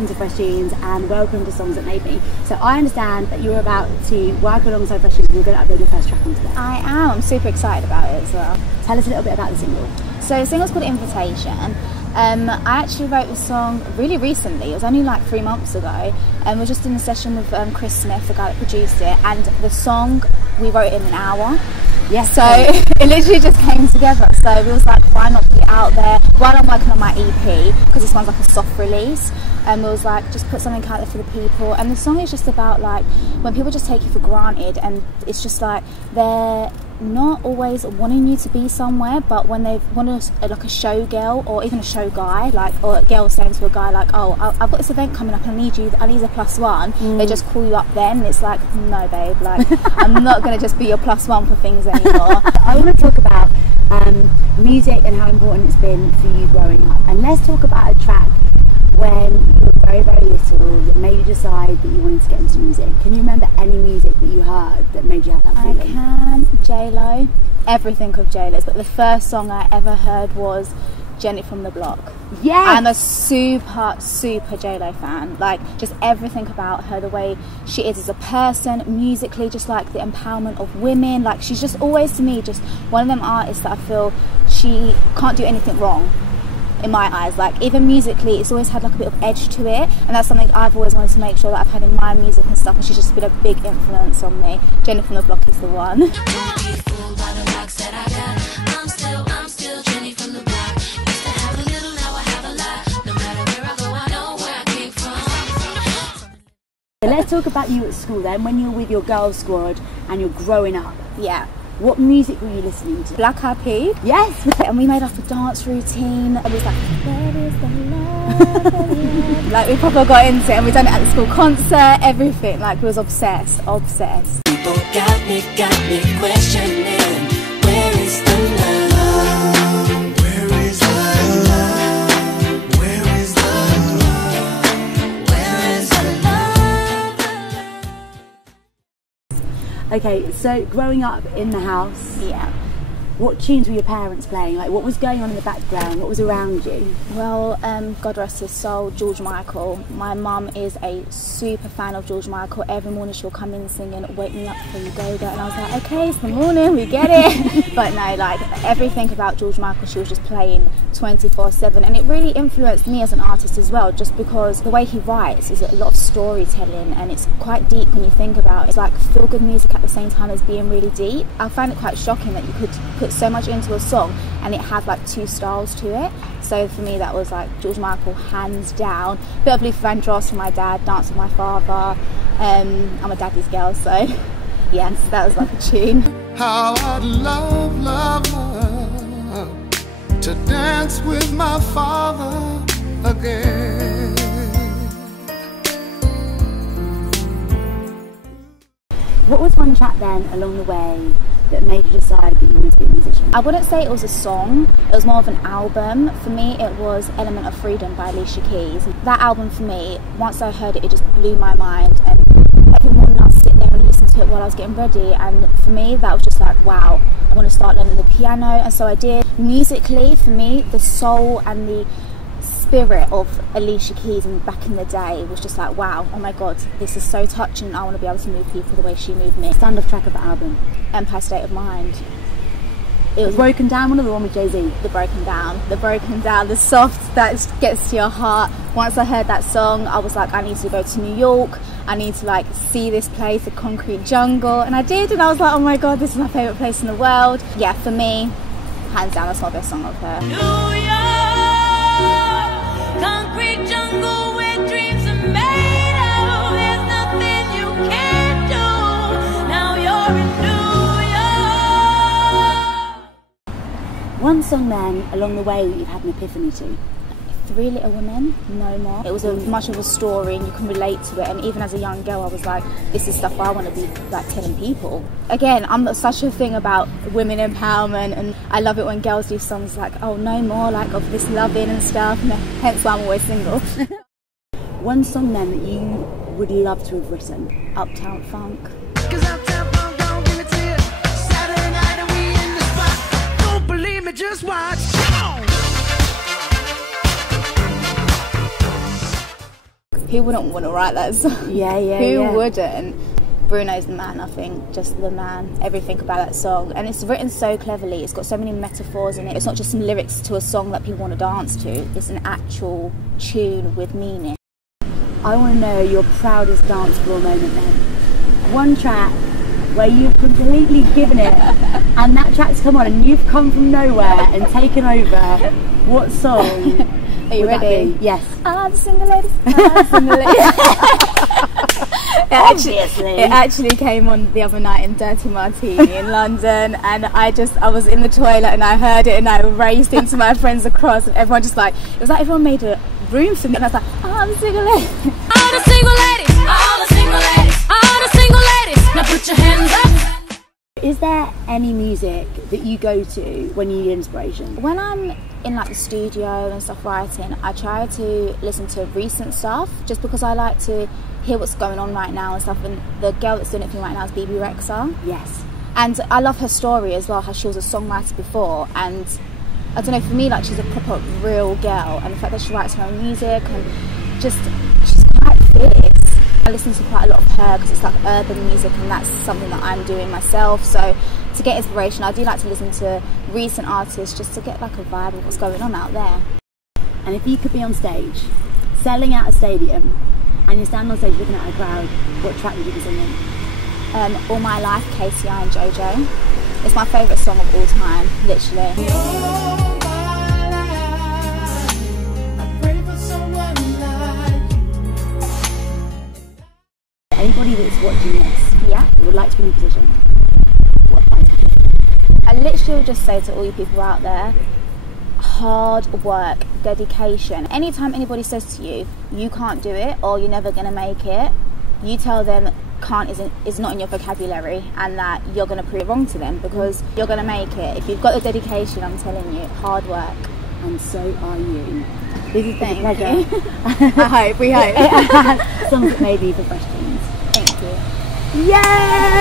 welcome to FreshTunes and welcome to Songs That Made Me. So I understand that you're about to work alongside FreshTunes and you're going to upload your first track onto there. I am. I'm super excited about it as well. Tell us a little bit about the single. So the single's called Invitation. I actually wrote the song really recently. It was only like 3 months ago. We were just in a session with Chris Smith, the guy that produced it, and the song, we wrote it in an hour. Yes. So it literally just came together. So we was like, why not put it out there while I'm working on my EP, because this one's like a soft release. And we was like, just put something out there for the people. And the song is just about like when people just take you for granted, and it's just like they're not always wanting you to be somewhere, but when they want like a show girl or even a show guy, like, or a girl saying to a guy like, oh, I've got this event coming up, I need a +1, they just call you up then, and it's like, no babe, like I'm not going to just be your +1 for things anymore. I want to talk about music and how important it's been for you growing up, and let's talk about a track when you were very, very little that made you decide that you wanted to get into music. Can you remember any music that you heard that made you have that feeling? I can. J-Lo. Everything of J-Lo's, but the first song I ever heard was Jenny from the Block. Yeah. I'm a super J-Lo fan. Like, just everything about her, the way she is as a person, musically, just like the empowerment of women. Like, she's just always, to me, just one of them artists that I feel she can't do anything wrong. In my eyes, like even musically, it's always had like a bit of edge to it, and that's something I've always wanted to make sure that I've had in my music and stuff, and she's just been a big influence on me. Jenny from the Block is the one. Let's talk about you at school then, when you're with your girl squad and you're growing up. Yeah. What music were you listening to? Black Eyed Peas. Yes. And we made up a dance routine. It was like, where is the love? Like we proper got into it, and we done it at the school concert, everything. Like we was obsessed. People got me questioning, where is the love? Where is the love? Where is the love? Where is the love? Okay, so growing up in the house, Yeah. what tunes were your parents playing? Like, what was going on in the background? What was around you? Well, God rest his soul, George Michael. My mum is a super fan of George Michael. Every morning she'll come in singing "Wake Me Up Before You Go Go," and I was like, okay, it's the morning, we get it. But no, like everything about George Michael, she was just playing 24/7, and it really influenced me as an artist as well, just because the way he writes is a lot of storytelling, and it's quite deep when you think about it. It's like feel good music at the same time as being really deep. I find it quite shocking that you could put so much into a song and it had like 2 styles to it. So for me that was like George Michael hands down. Bit of Luther Vandross for my dad, Dance with My Father. I'm a daddy's girl, so yes, that was like a tune. How I'd love to dance with my father again. What was one track then along the way that made you decide that you wanted to be a musician? I wouldn't say it was a song, it was more of an album. For me it was Element of Freedom by Alicia Keys. That album for me, once I heard it, it just blew my mind, and every morning I'd sit there and listen to it while I was getting ready, and for me that was just like, wow, I want to start learning the piano, and so I did. Musically, for me, the soul and the spirit of Alicia Keys and back in the day was just like, wow, oh my god, this is so touching. I want to be able to move people the way she moved me. Stand-off track of the album? Empire State of Mind. It was Broken Down, one of the one with Jay-Z? the Broken Down, the soft that gets to your heart. Once I heard that song, I was like, I need to go to New York, I need to like see this place, the concrete jungle, and I did, and I was like, oh my god, this is my favourite place in the world. Yeah, for me, hands down, that's my best song of her. New York, concrete jungle where dreams are made of. There's nothing you can't do. Now you're in New York. One song then along the way that you've had an epiphany to? 3 Little Women, No More. It was much of a story, and you can relate to it, and even as a young girl I was like, this is stuff I want to be like telling people. Again, I'm such a thing about women empowerment, and I love it when girls do songs like, oh, no more, like of this loving and stuff, and hence why I'm always single. One song then that you would love to have written? Uptown Funk. Saturday night and we in the spot. Don't believe me, just watch. Come on. who wouldn't want to write that song? Yeah, Who wouldn't? Bruno's the man, I think, just the man. Everything about that song, and it's written so cleverly. It's got so many metaphors in it. It's not just some lyrics to a song that people want to dance to. It's an actual tune with meaning. I want to know your proudest dance floor moment then. One track where you've completely given it and that track's come on and you've come from nowhere and taken over. What song? Are you ready? Yes. I'm the single ladies. I'm the single ladies. Obviously. It actually came on the other night in Dirty Martini in London, and I was in the toilet and I heard it and I raced into my friends across, and everyone just like, it was like everyone made a room for me, and I was like, oh, I'm a single lady. All the single ladies, all the single ladies, all the single ladies, now put your hands up. Is there any music that you go to when you need inspiration? When I'm in like the studio and stuff writing, I try to listen to recent stuff, just because I like to hear what's going on right now and stuff. And the girl that's doing it for me right now is BB Rexa. Yes. And I love her story as well, how she was a songwriter before, and I don't know, for me, like, she's a proper real girl, and the fact that she writes her own music and just, she's quite fierce. I listen to quite a lot of her because it's like urban music, and that's something that I'm doing myself. So to get inspiration, I do like to listen to recent artists just to get like a vibe of what's going on out there. And if you could be on stage, selling out a stadium, and you're standing on stage looking at a crowd, what track would you be singing? All My Life, KCI and JoJo. It's my favourite song of all time, literally. Anybody that's watching this, Yeah. would like to be in a position, what advice would you give? I literally would just say to all you people out there, hard work, dedication. Anytime anybody says to you, you can't do it or you're never going to make it, you tell them can't is not in your vocabulary, and that you're going to prove it wrong to them, because you're going to make it. If you've got the dedication, I'm telling you, hard work. And so are you. This is a Thank pleasure. you. I hope, we hope. Songs that made me for FreshTunes. Thank you. Yeah!